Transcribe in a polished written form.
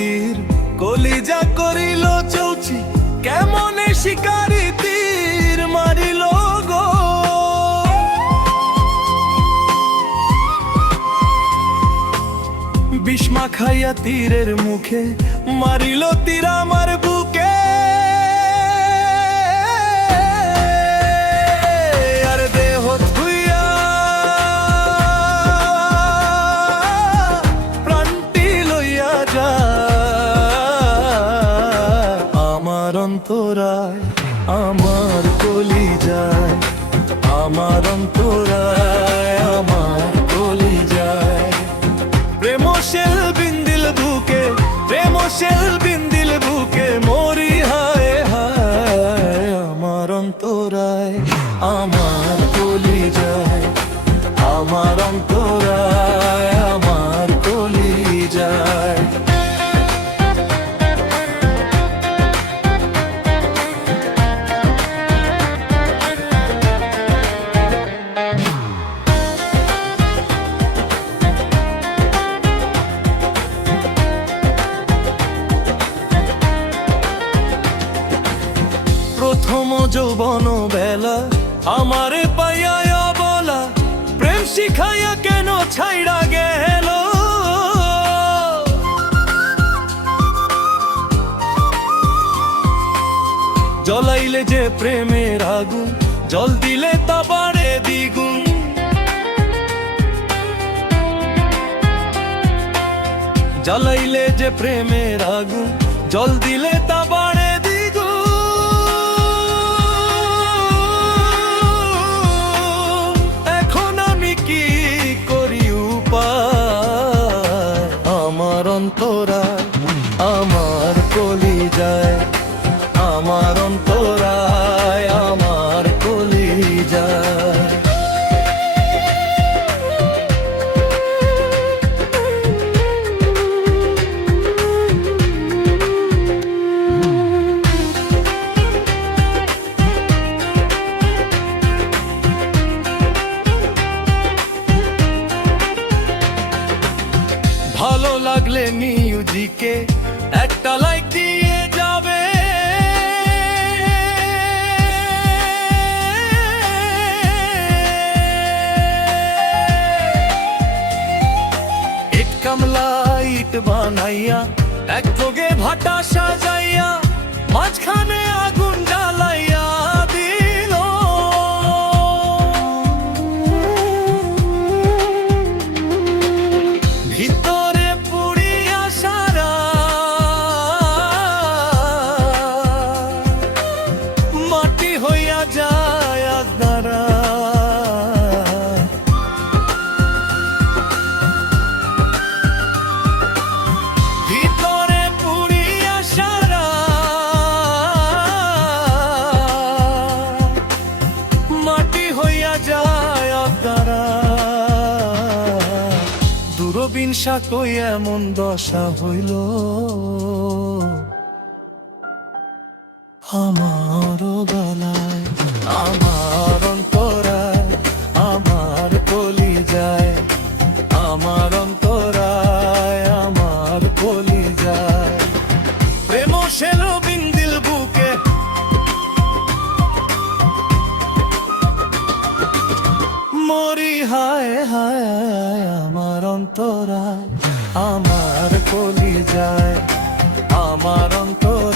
তীর কলিজা করিল চৌচি কেমনে শিকারি তীর মারিল গো। বিষ্মা খাইয়া তীরের মুখে মারিল তীর আমার বুকে। আর দেহ ধুইয়া প্রাণটি লইয়া যা আমার অন্তরায় আমার কলিজায়, আমার অন্তরায় আমার কলিজায়। প্রেম শেল বিন্দিল বুকে, প্রেম শেল বিন্দিল বুকে মরি হায় হায় আমার অন্তরায় আমার কলিজায়, আমার অন্তরায় আমার কলিজায়। প্রথম যৌবন বেলা আমারে পাইয়া বলা প্রেম শিখাইয়া কেন ছাইড়া গেল। জ্বলাইলে যে প্রেমের আগুন জল দিলে তা বাড়ে দ্বিগুণ। জ্বলাইলে যে প্রেমের আগুন জল দিলে তা বাড়ে অন্তরায় আমার কলিজায়, আমার অন্তরায় আমার কলিজায়। ভালো লাগলে মিউজিকে একটা লাইক দিয়ে যাবে। ইট কামলা ইট বানাইয়া এক যোগে ভাটা সাজাইয়া মাঝখানে আগুন জ্বালাইয়া দিল। ভিতরে পুড়িয়া সারা মাটি হইয়া যায় আগারা। ভিতরে পুড়িয়া সারা মাটি হইয়া যায় আগারা। দূরবীন সাকই এমন দশা হইল আমার গলায়, আমার অন্তরায় আমার কলিজায়, আমার অন্তরায় আমার কলিজায়। প্রেম শেল বিন্দিল বুকে মরি হায় হায় আমার অন্তরায় আমার কলিজায়, আমার অন্তরায়।